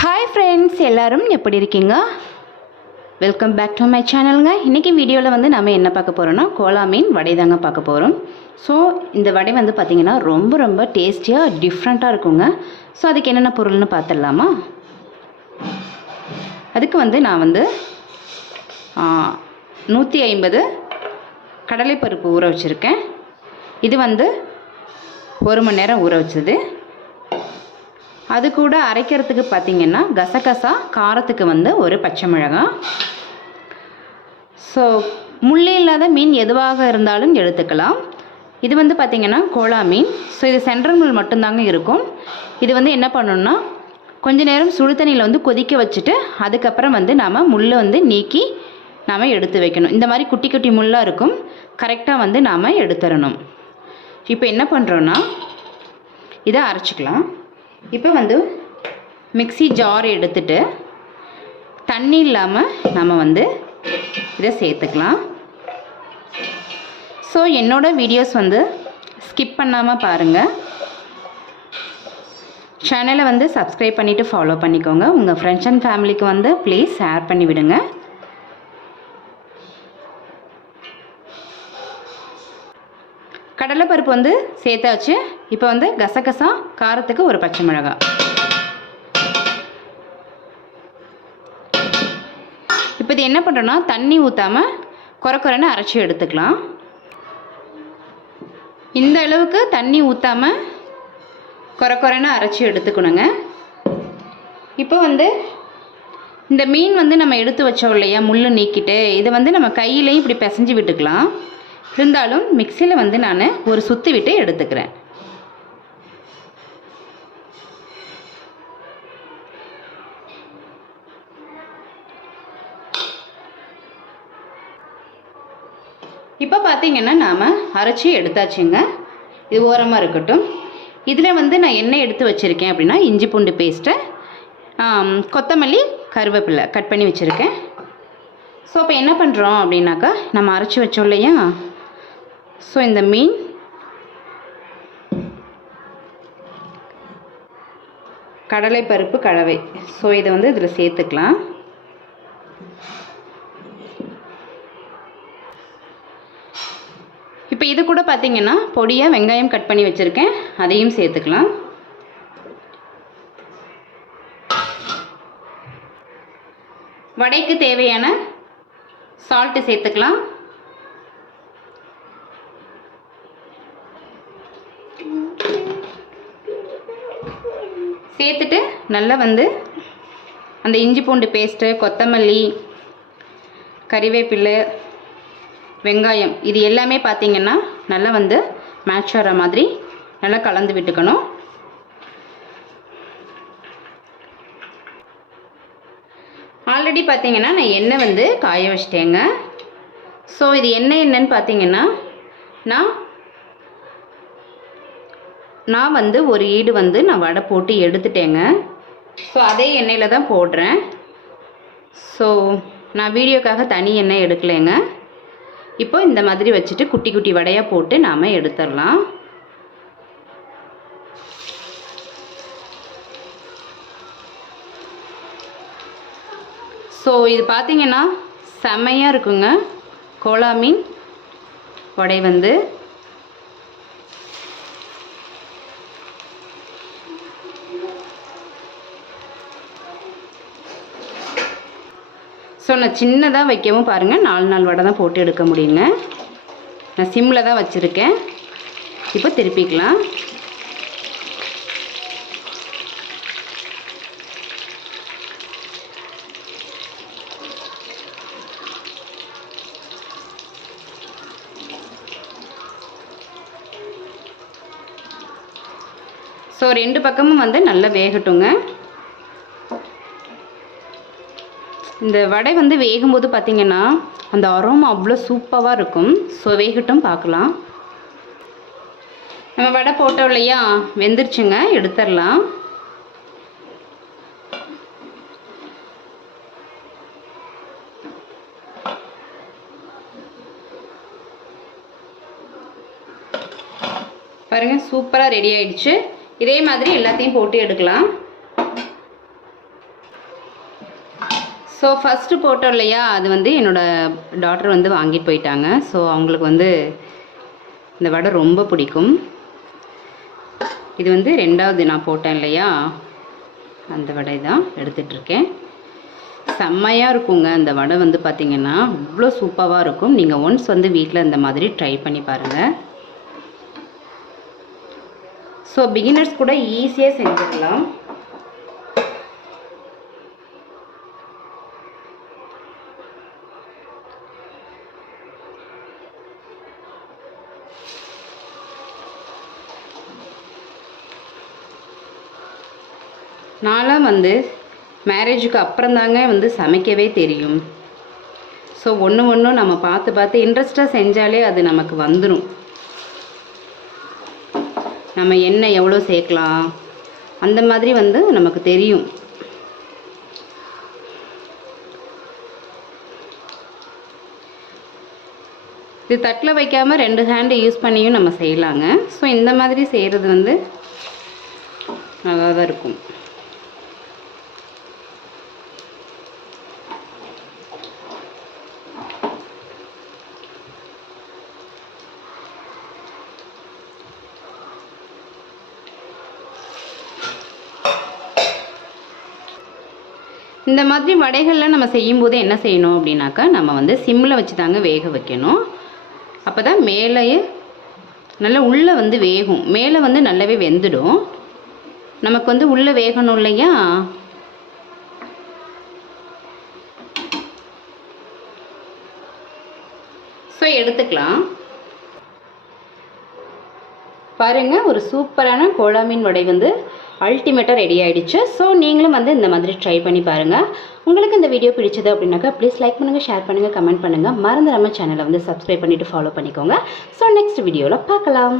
Hi friends எல்லோரும் எப்படி இருக்கீங்க? வெல்கம் பேக் டு மை சேனலுங்க இன்றைக்கி வீடியோவில் வந்து நம்ம என்ன பார்க்க போகிறோன்னா கோலா மீன் வடை தாங்க பார்க்க போகிறோம் ஸோ இந்த வடை வந்து பார்த்திங்கன்னா ரொம்ப ரொம்ப டேஸ்டியாக டிஃப்ரெண்ட்டாக இருக்குங்க. ஸோ அதுக்கு என்னென்ன பொருள்னு பார்த்துடலாமா அதுக்கு வந்து நான் வந்து நூற்றி ஐம்பது கடலைப்பருப்பு ஊற வச்சுருக்கேன். இது வந்து ஒரு மணி நேரம் ஊற வச்சது. அது கூட அரைக்கிறதுக்கு பார்த்தீங்கன்னா கசகசா காரத்துக்கு வந்து ஒரு பச்சை மிளகாய் ஸோ முள்ளே இல்லாத மீன் எதுவாக இருந்தாலும் எடுத்துக்கலாம். இது வந்து பார்த்திங்கன்னா கோலா மீன். ஸோ இது சென்ட்ரல் முள் மட்டும்தாங்க இருக்கும். இது வந்து என்ன பண்ணணும்னா கொஞ்ச நேரம் சுடு தண்ணியில் வந்து கொதிக்க வச்சுட்டு அதுக்கப்புறம் வந்து நாம் முள்ளை வந்து நீக்கி நாம் எடுத்து வைக்கணும். இந்த மாதிரி குட்டி குட்டி முள்ளாக இருக்கும். கரெக்டாக வந்து நாம் எடுத்துடணும். இப்போ என்ன பண்ணுறோன்னா இதை அரைச்சிக்கலாம். இப்போ வந்து மிக்ஸி ஜார் எடுத்துட்டு தண்ணி இல்லாமல் நம்ம வந்து இதை சேர்த்துக்கலாம். ஸோ என்னோடய வீடியோஸ் வந்து ஸ்கிப் பண்ணாமல் பாருங்கள் சேனலை வந்து சப்ஸ்கிரைப் பண்ணிவிட்டு ஃபாலோ பண்ணிக்கோங்க. உங்கள் ஃப்ரெண்ட்ஸ் அண்ட் ஃபேமிலிக்கு வந்து ப்ளீஸ் ஷேர் பண்ணி கடலைப்பருப்பு வந்து சேர்த்தாச்சு. இப்போ வந்து கசகசா காரத்துக்கு ஒரு பச்சை மிளகாய் இப்போ இது என்ன பண்ணுறோன்னா தண்ணி ஊற்றாமல் குறை குறைன்னு அரைச்சி எடுத்துக்கலாம். இந்த அளவுக்கு தண்ணி ஊற்றாமல் குறை குறைன்னு அரைச்சி எடுத்துக்கணுங்க. இப்போ வந்து இந்த மீன் வந்து நம்ம எடுத்து வச்சோம் இல்லையா முள் நீக்கிட்டு இதை வந்து நம்ம கையிலையும் இப்படி பிசைஞ்சு விட்டுக்கலாம். இருந்தாலும் மிக்சியில் வந்து நான் ஒரு சுற்றி விட்டு எடுத்துக்கிறேன். இப்போ பார்த்தீங்கன்னா நாம் அரைச்சி எடுத்தாச்சுங்க. இது ஓரமாக இருக்கட்டும். இதில் வந்து நான் என்ன எடுத்து வச்சுருக்கேன் அப்படின்னா இஞ்சி பூண்டு பேஸ்ட்டை கொத்தமல்லி கருவேப்பிலை கட் பண்ணி வச்சுருக்கேன். ஸோ அப்போ என்ன பண்ணுறோம் அப்படின்னாக்கா நம்ம அரைச்சி வச்சோம் இல்லையா? ஸோ இந்த மீன் கடலை பருப்பு கலவை. ஸோ இதை வந்து இதில் சேர்த்துக்கலாம். இப்போ இது கூட பார்த்தீங்கன்னா பொடியாக வெங்காயம் கட் பண்ணி வச்சுருக்கேன். அதையும் சேர்த்துக்கலாம். வடைக்கு தேவையான சால்ட்டு சேர்த்துக்கலாம். சேர்த்துட்டு நல்லா வந்து அந்த இஞ்சி பூண்டு பேஸ்ட்டு கொத்தமல்லி கறிவேப்பிலை வெங்காயம் இது எல்லாமே பார்த்திங்கன்னா நல்லா வந்து மேட்ச் ஆகிற மாதிரி நல்லா கலந்து விட்டுக்கணும். ஆல்ரெடி பார்த்தீங்கன்னா நான் எண்ணெய் வந்து காய வச்சிட்டேங்க. ஸோ இது என்ன என்னன்னு பார்த்தீங்கன்னா நான் நான் வந்து ஒரு ஈடு வந்து நான் வடை போட்டு எடுத்துட்டேங்க. ஸோ அதே எண்ணெயில் தான் போடுறேன். ஸோ நான் வீடியோக்காக தனி எண்ணெய் எடுக்கலைங்க. இப்போ இந்த மாதிரி வச்சுட்டு குட்டி குட்டி வடையாக போட்டு நாம் எடுத்துடலாம். ஸோ இது பார்த்தீங்கன்னா செம்மையாக இருக்குங்க. கோலா மீன் வடை வந்து. ஸோ நான் சின்னதாக வைக்கவும் பாருங்கள் நாலு நாள் வடை தான் போட்டு எடுக்க முடியுங்க. நான் சிம்மில் தான் வச்சுருக்கேன். இப்போ திருப்பிக்கலாம். ஸோ ரெண்டு பக்கமும் வந்து நல்லா வேகட்டுங்க. இந்த வடை வந்து வேகும்போது பார்த்திங்கன்னா அந்த அரோமா அவ்வளோ சூப்பராக இருக்கும். ஸோ வேகட்டும் பார்க்கலாம் நம்ம வடை போட்டோம் இல்லையா வெந்துருச்சுங்க எடுத்துடலாம். பாருங்கள் சூப்பராக ரெடி ஆயிடுச்சு. இதே மாதிரி எல்லாத்தையும் போட்டு எடுக்கலாம். ஸோ ஃபஸ்ட்டு போட்டோம் இல்லையா? அது வந்து என்னோடய டாட்டர் வந்து வாங்கிட்டு போயிட்டாங்க. ஸோ அவங்களுக்கு வந்து இந்த வடை ரொம்ப பிடிக்கும். இது வந்து ரெண்டாவது நான் போட்டேன் இல்லையா? அந்த வடை தான் எடுத்துகிட்ருக்கேன் செம்மையாக இருக்குங்க. அந்த வடை வந்து பார்த்திங்கன்னா அவ்வளோ சூப்பராக இருக்கும். நீங்கள் ஒன்ஸ் வந்து வீட்டில் இந்த மாதிரி ட்ரை பண்ணி பாருங்கள் ஸோ பிகினர்ஸ் கூட ஈஸியாக செஞ்சுக்கலாம். நான்லாம் வந்து மேரேஜுக்கு அப்புறம்தாங்க வந்து சமைக்கவே தெரியும். ஸோ ஒன்று ஒன்றும் நம்ம பார்த்து பார்த்து இன்ட்ரெஸ்ட்டாக செஞ்சாலே அது நமக்கு வந்துடும் நம்ம எண்ணெய் எவ்வளோ சேர்க்கலாம்? அந்த மாதிரி வந்து நமக்கு தெரியும். இது தட்டில் வைக்காமல் ரெண்டு ஹேண்டு யூஸ் பண்ணியும் நம்ம செய்யலாங்க. ஸோ இந்த மாதிரி செய்கிறது வந்து நல்லா தான் இருக்கும். இந்த மாதிரி வடைகள்லாம் நம்ம செய்யும்போது என்ன செய்யணும் அப்படின்னாக்கா நம்ம வந்து சிம்மில் வச்சு தாங்க வேக வைக்கணும். அப்போ தான் மேலேயே நல்லா உள்ளே வந்து வேகும். மேலே வந்து நல்லாவே வெந்துடும். நமக்கு வந்து உள்ளே வேகணும் இல்லையா? ஸோ எடுத்துக்கலாம். பாருங்கள் ஒரு சூப்பரான கோலா மீன் வடை வந்து அல்டிமேட்டாக ரெடி ஆகிடுச்சு ஸோ நீங்களும் வந்து இந்த மாதிரி ட்ரை பண்ணி பாருங்கள் உங்களுக்கு இந்த வீடியோ பிடிச்சது அப்படின்னாக்கா ப்ளீஸ் லைக் பண்ணுங்கள் ஷேர் பண்ணுங்கள் கமெண்ட் பண்ணுங்கள் மறந்துடாமல் சேனலை வந்து சப்ஸ்கிரைப் பண்ணிவிட்டு ஃபாலோ பண்ணிக்கோங்க. ஸோ நெக்ஸ்ட் வீடியோவில் பார்க்கலாம்.